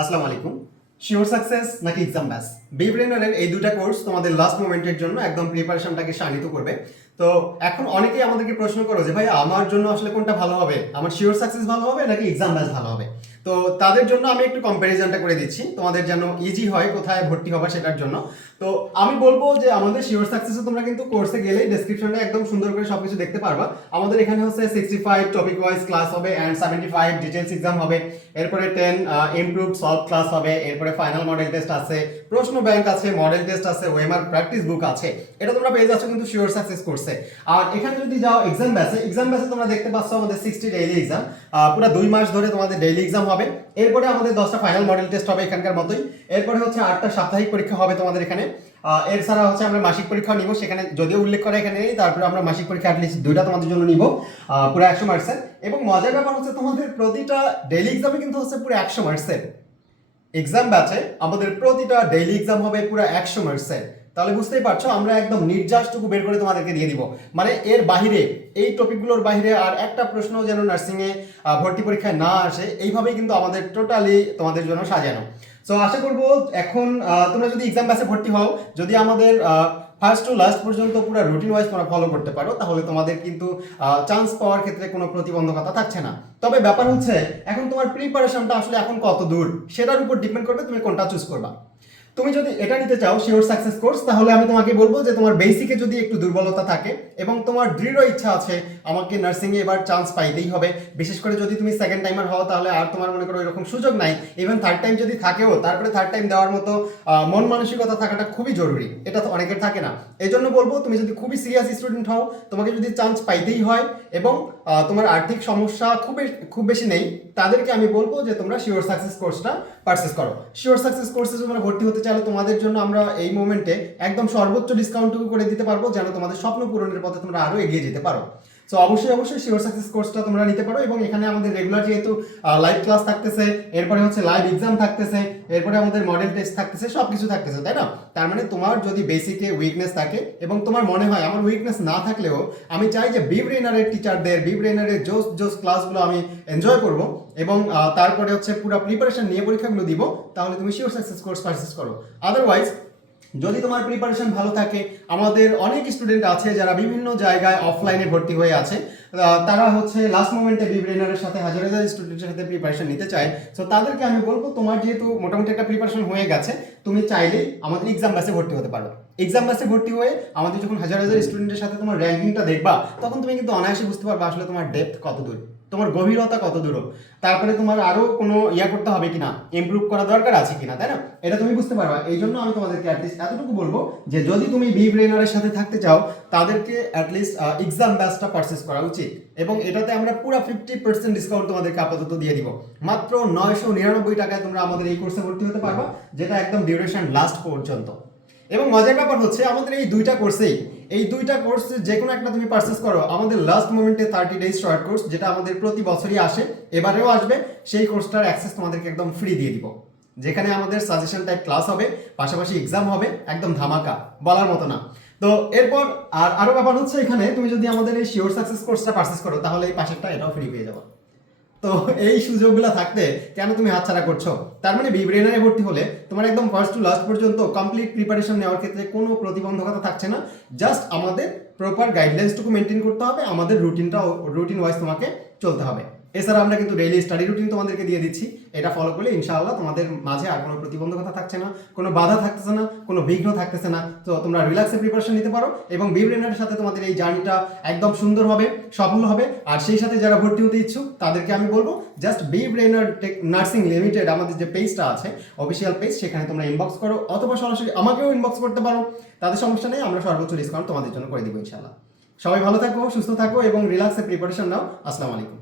আসসালামু আলাইকুম। Sure success নাকি এক্সাম ব্যাস বি ব্রেনারের এই দুটা কোর্স তোমাদের লাস্ট মোমেন্টের জন্য একদম প্রিপারেশনটাকে শানিত করবে। তো এখন অনেকেই আমাদেরকে প্রশ্ন করো যে ভাই আমার জন্য আসলে কোনটা ভালো হবে? আমার শিওর সাকসেস ভালো হবে নাকি এক্সাম ব্যাস ভালো হবে? তো তাদের জন্য আমি একটু কম্প্যারিজনটা করে দিচ্ছি, তোমাদের যেন ইজি হয়, কোথায় ভর্তি হবা সেটার জন্য। তো আমি বলব যে, আমাদের শিওর সাকসেসে তোমরা কিন্তু কোর্সে গেলে ডেসক্রিপশনে একদম সুন্দর করে সবকিছু দেখতে পারবা। আমাদের এখানে হচ্ছে sixty five topic wise class হবে and seventy five details exam হবে। এরপরে টেন ইমপ্রুভ সলভ ক্লাস হবে, এরপরে ফাইনাল মডেল টেস্ট আছে, প্রশ্ন ব্যাংক আছে মডেল টেস্ট আছে ওয়েমার প্র্যাকটিস বুক আছে এটা তোমরা পেয়ে যাচ্ছ কিন্তু শিওর সাকসেস কোর্সে আর এখানে যদি যাও এক্সাম ব্যাসে এক্সাম ব্যাসে তোমরা দেখতে পাচ্ছ আমাদের সিক্সটি ডেইলি এক্সাম পুরো দুই মাস ধরে তোমাদের ডেইলি এক্সাম হবে। এরপরে আমাদের দশটা ফাইনাল মডেল টেস্ট হবে এখানকার মতোই। এরপরে হচ্ছে আটটা সাপ্তাহিক পরীক্ষা হবে তোমাদের এখানে। আহ, এর ছাড়া হচ্ছে আমরা মাসিক পরীক্ষা নিব সেখানে যদিও উল্লেখ করা এখানে নেই তারপরে আমরা মাসিক পরীক্ষা অ্যাটলিস্ট দুইটা তোমাদের জন্য নিব পুরো একশো মার্কসের এবং মজার ব্যাপার হচ্ছে তোমাদের প্রতিটা ডেইলি এক্সামে কিন্তু হচ্ছে পুরো একশো মার্কসের এক্সাম ব্যাচে আমাদের প্রতিটা ডেইলি এক্সাম হবে পুরো একশো মার্কসের তাহলে বুঝতেই পারছ, আমরা একদম নির্যাসটুকু বের করে তোমাদেরকে দিয়ে দিব। মানে এর বাহিরে, এই টপিকগুলোর বাহিরে আর একটা প্রশ্ন যেন নার্সিংয়ে ভর্তি পরীক্ষায় না আসে, এইভাবেই কিন্তু আমাদের টোটালি তোমাদের জন্য সাজানো। সো আশা করব এখন তোমরা যদি এক্সাম ব্যাচে ভর্তি হও, যদি আমাদের ফার্স্ট টু লাস্ট পর্যন্ত পুরো রুটিন ওয়াইজ তোমরা ফলো করতে পারো, তাহলে তোমাদের কিন্তু চান্স পাওয়ার ক্ষেত্রে কোনো প্রতিবন্ধকতা থাকছে না। তবে ব্যাপার হচ্ছে, এখন তোমার প্রিপারেশনটা আসলে এখন কত দূর, সেটার উপর ডিপেন্ড করবে তুমি কোনটা চুজ করবা। তুমি যদি এটা নিতে চাও শিওর সাকসেস কোর্স তাহলে আমি তোমাকে বলব যে তোমার বেসিকে যদি একটু দুর্বলতা থাকে এবং তোমার দৃঢ় ইচ্ছা আছে, আমাকে নার্সিংয়ে এবার চান্স পাইতেই হবে। বিশেষ করে যদি তুমি সেকেন্ড টাইমার হও, তাহলে আর তোমার মনে করো এরকম সুযোগ নাই। ইভেন থার্ড টাইম যদি থাকেও, তারপরে থার্ড টাইম দেওয়ার মতো মন মানসিকতা থাকাটা খুবই জরুরি। এটা তো অনেকের থাকে না। এই জন্য বলব, তুমি যদি খুবই সিরিয়াস স্টুডেন্ট হও, তোমাকে যদি চান্স পাইতেই হয় এবং তোমার আর্থিক সমস্যা খুব খুব বেশি নেই। তাদেরকে আমি বলব যে তোমরা শিওর সাকসেস কোর্সটা পারচেস করো। শিওর সাকসেস কোর্সে তোমরা ভর্তি হতে চাইলে তোমাদের জন্য আমরা এই মোমেন্টে একদম সর্বোচ্চ ডিসকাউন্টটুকু করে দিতে পারব, যেন তোমাদের স্বপ্ন পূরণের পথে তোমরা আরও এগিয়ে যেতে পারো। সো অবশ্যই অবশ্যই শিওর সাকসেস কোর্সটা তোমরা নিতে পারো এবং এখানে আমাদের রেগুলার যেহেতু লাইভ ক্লাস থাকতেছে, এরপরে হচ্ছে লাইভ এক্সাম থাকতেছে, এরপরে আমাদের মডেল টেস্ট থাকতেছে সব কিছু থাকতেছে, তাই না? তার মানে তোমার যদি বেসিকে উইকনেস থাকে এবং তোমার মনে হয় আমার উইকনেস না থাকলেও আমি চাই যে বি ব্রেনারের টিচারদের বি ব্রেনারের জোস জোস ক্লাসগুলো আমি এনজয় করব এবং তারপরে হচ্ছে পুরো প্রিপারেশন নিয়ে পরীক্ষাগুলো দিব, তাহলে তুমি শিওর সাকসেস কোর্স পারচেস করো। আদারওয়াইজ যদি তোমার প্রিপারেশন ভালো থাকে, আমাদের অনেক স্টুডেন্ট আছে যারা বিভিন্ন জায়গায় অফলাইনে ভর্তি হয়ে আছে। তারা হচ্ছে লাস্ট মোমেন্টে বিব্রেনারের সাথে হাজার হাজার স্টুডেন্টের সাথে প্রিপারেশন নিতে চায়। সো তাদেরকে আমি বলব, তোমার যেহেতু মোটামুটি একটা প্রিপারেশন হয়ে গেছে, তুমি চাইলে আমাদের এক্সাম ব্যাসে ভর্তি হতে পারো। এক্সাম ব্যাসে ভর্তি হয়ে আমাদের যখন হাজার হাজার স্টুডেন্টের সাথে তোমার র্যাঙ্কিংটা দেখবা, তখন তুমি কিন্তু অনায়াসে বুঝতে পারবে আসলে তোমার ডেপথ কত দূর, তোমার গভীরতা কত দূর তারপরে তোমার আরও কোনো ইয়া করতে হবে কিনা ইমপ্রুভ করা দরকার আছে কিনা, তাই না? এটা তুমি বুঝতে পারবা। এই জন্য আমি তোমাদেরকে অ্যাটলিস্ট এতটুকু বলব যে যদি তুমি বি ব্রেনারের সাথে থাকতে চাও, তাদেরকে অ্যাটলিস্ট এক্সাম ব্যাচটা পারচেস করা উচিত। এবং এটাতে আমরা পুরো ফিফটি পার্সেন্ট ডিসকাউন্ট তোমাদেরকে আপাতত দিয়ে দিব। মাত্র নয়শো নিরানব্বই টাকায় তোমরা আমাদের এই কোর্সে ভর্তি হতে পারবা, যেটা একদম ডিউরেশন লাস্ট পর্যন্ত। এবং মজার ব্যাপার হচ্ছে, আমাদের এই দুইটা কোর্সেই এই দুইটা কোর্স যে কোনো একটা তুমি পারচেস করো, আমাদের লাস্ট মোমেন্টে থার্টি ডেজ শর্ট কোর্স যেটা আমাদের প্রতি বছরই আসে, এবারেও আসবে, সেই কোর্সটার অ্যাক্সেস তোমাদেরকে একদম ফ্রি দিয়ে দিব। যেখানে আমাদের সাজেশন টাইপ ক্লাস হবে, পাশাপাশি এক্সাম হবে, একদম ধামাকা, বলার মতো না। তো এরপর আর আরও ব্যাপার হচ্ছে এখানে, তুমি যদি আমাদের এই শিওর সাকসেস কোর্সটা পারচেস করো, তাহলে এই পাশেরটা এটাও ফ্রি পেয়ে যাবে। তো এই সুযোগগুলো থাকতে কেন তুমি হাতছাড়া করছ? তার মানে বিব্রেনারে ভর্তি হলে তোমার একদম ফার্স্ট টু লাস্ট পর্যন্ত কমপ্লিট প্রিপারেশন নেওয়ার ক্ষেত্রে কোনো প্রতিবন্ধকতা থাকছে না। জাস্ট আমাদের প্রপার গাইডলাইন্সটুকু মেনটেন করতে হবে, আমাদের রুটিনটাও রুটিন ওয়াইজ তোমাকে চলতে হবে। এছাড়া আমরা কিন্তু ডেইলি স্টাডি রুটিন তোমাদেরকে দিয়ে দিচ্ছি। এটা ফলো করলে ইনশাআল্লাহ তোমাদের মাঝে আর কোনো প্রতিবন্ধকতা থাকছে না, কোনো বাধা থাকতেছে না, কোনো বিঘ্ন থাকতেছে না। তো তোমরা রিল্যাক্সে প্রিপারেশন নিতে পারো এবং বিব্রেনারের সাথে তোমাদের এই জার্নিটা একদম সুন্দর হবে, সফল হবে। আর সেই সাথে যারা ভর্তি হতে ইচ্ছুক, তাদেরকে আমি বলব just B Brainer nursing limited আমাদের যে পেজটা আছে অফিসিয়াল পেজ সেখানে তোমরা ইনবক্স করো অথবা সরাসরি আমাকেও ইনবক্স করতে পারো। তাদের সমস্যা নেই, আমরা সর্বোচ্চ ডিসকাউন্ট তোমাদের জন্য করে দিব ইনশাআল্লাহ। সবাই ভালো থাকো, সুস্থ থাকো এবং রিল্যাক্সে প্রিপারেশন নাও। আসসালামু আলাইকুম।